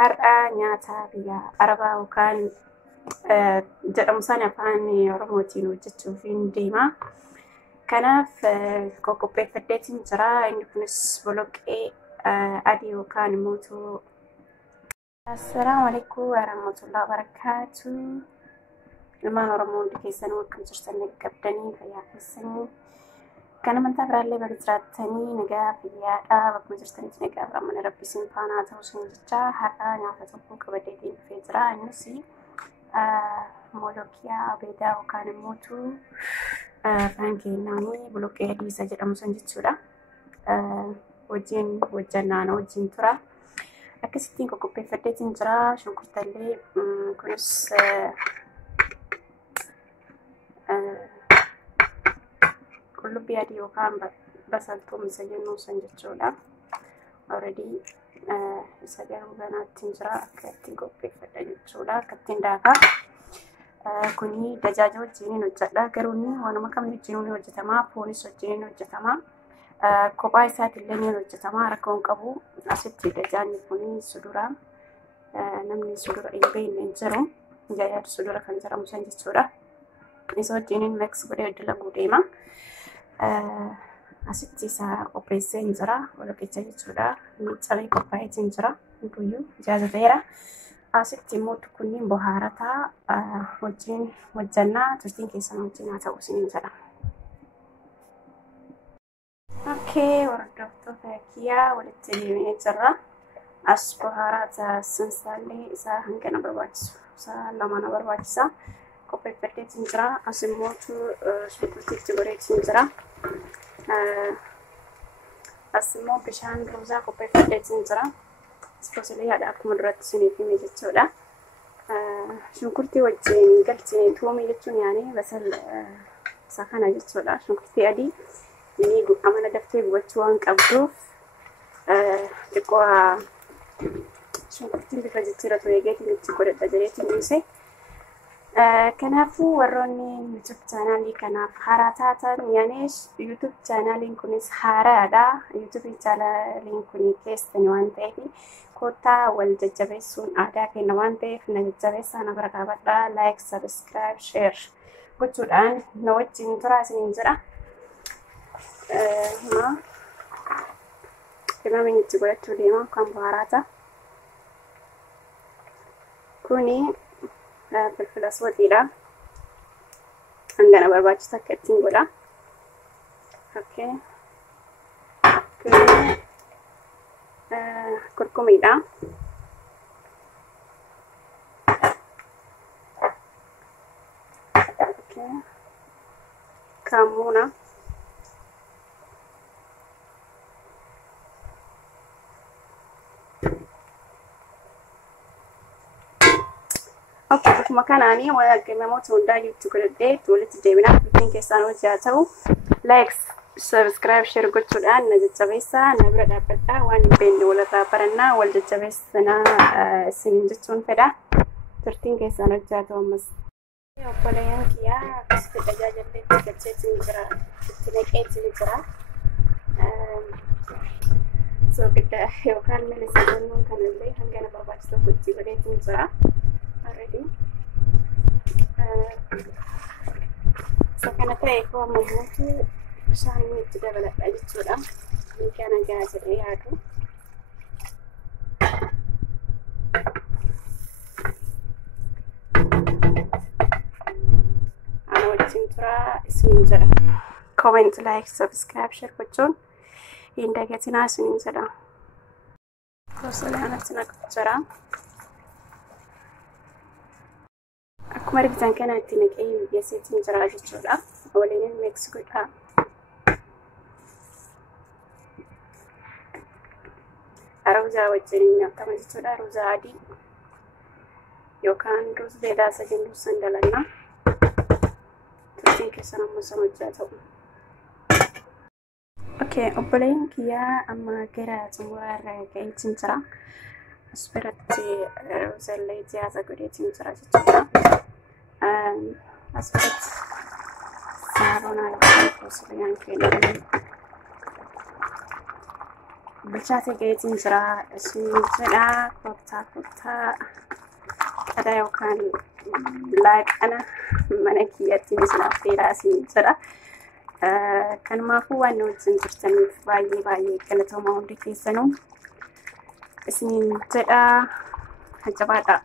har'a nyaata biyya Arabaa yookaan jedhamu sana afaan Oromootiin hojjechuuf deema. Kanaaf qopheeffadheetiin jira. Inni kunis boloqqee adii yookaan immoo Assalamu alaikum warahmatullahi wabarakatuh. Ilmaan Oromoo hundi keessan akkam jirtan qabdanii fayyaa keessanii kan amantaa biraallee bari jiraatanii nagaa fayyaadhaa bakka jirtanitti nagaa biraman rabbi isin faana ta'u isin jecha har'a nyaata tokko qabadheetiin dhufee jira. Innis molokiyaa beedaa yookaan immoo afaan keenyaanii boloqqee adii isa jedhamu san jechuudha. Wajjin hojjannaan wajjin tura. Akkasittiin qopheeffadheetiin jira. Shunkurtallee kunis qullubbii adii yookaan basaltuu isa jennu san jechuudha. Already isa garuu ganaattiin jira. Akka ittiin qopheeffadha jechuudha. Akka ittiin daakaa. Kuni dajaaja wajjiniin hojjedha. Garuu inni waanuma kamii wajjiniin hojjetama. Foonis wajjiniin hojjetama. Kophaa isaatillee ni hojjetama. Rakkoon qabu. Asitti dajaajni kuni sudura. Namni sudura hin beekne hin jiru. Jaayyaa sudura kan jedhamu san jechuudha. Isa wajjiniin mix godhee dalaguu deema. Asitti isa qopheessee hin jira. Boloqqicha jechuudha. Miicamee qophaa'ee hin jira. Hunduyyuu jaallateera. Asitti immoo kunniin bohaarataa wajjin hojjannaa turtiin keessan wajjin haa ta'u isiniin jedha. Okay, hordoftoota kiyyaa walitti deemee jirra. As bohaarata sansaallee isaa hangana barbaachisu. Isaa lama na barbaachisa. Qopheeffadheetiin jira. As immoo shunkurtiitti godheetiin jira. As immoo bishaan ruuzaa qopheeffadheetiin jira. Ispoosilee yaada akkuma duratti isiniif hime jechuudha. Shunkurtii wajjin galchine tuumii jechuun yaani basal isa kana jechuudha. Shunkurtii adii inni amala daftee gubachuu waan qabduuf xiqqoo shunkurtiin bifa jijjiiratu eegeetiin itti godhadha jedheetiin dhiise. Kanaafuu warroonni YouTube chaanaalii kanaaf haaraa taatan yaani YouTube chaanaaliin kunis haaraadha. YouTube chaanaaliin kun keessan waan ta'eef kottaa wal jajjabeessuun aadaa kenna waan ta'eef na jajjabeessaa na bira dhaabadhaa. Like, subscribe, share gochuudhaan na wajjin turaa isiniin jedha. Dhimma itti godhachuu deema kan bohaarata. Kuni filfila aswaxiidha. Hangana barbaachisu akka ittiin godha. Okay. Kuni kurkumiidha. Okay. Kamuuna. Okay, akkuma kanaanii waan argameemoota hundaa YouTube godhadhee walitti deebinaa bitiin keessaan hojii haa ta'u. Like, subscribe, share gochuudhaan na jajjabeessaa na bira dhaabbadhaa. Waan hin beekne walirraa barannaa wal jajjabeessanaa isiniin jechuun fedha. Turtiin keessaan hojii haa ta'u ammas. Obboleeyyan kiyyaa akkasitti tajaajilee itti galcheetiin jira. Itti naqeetiin jira. Soogidda yookaan milisa jennuun kanallee hangana barbaachisu hojii godheetiin jira. Already. Sakana ta'e koo ammoo bishaan itti dabaladha jechuudha. Kan nagaa jedhee yaadu. Ana wajjin turaa isiniin jedha. Comment, like, subscribe, share gochuun hin dagatinaa isiniin jedha. Gosolee anatti naqatu jira. Akkuma argitan kana itti naqee geesseetiin jira jechuudha. Waliin mix godha. Ruuzaa wajjin nyaatama jechuudha. Ruuzaa adii yookaan ruuz beedaa isa jennu san dalanna. Turtiin keessan ammoo san hojii haa ta'u. Okay, obboleen kiyyaa amma gara xumuraa irra ga'eetiin jira. As biratti ruuzallee jaaza godheetiin jira jechuudha. As biratti saabonaa yookaan foosiliin keenyaan bilchaatee gaheetiin jira isin jedha koottaa qada yookaan laaqana mana kiyyattiin isin affeeraa isin jedha. Kanumaafuu waan nu wajjin jirtaniif baay'ee galatoomaa hundi keessanuu isin jedha. Jabaadha.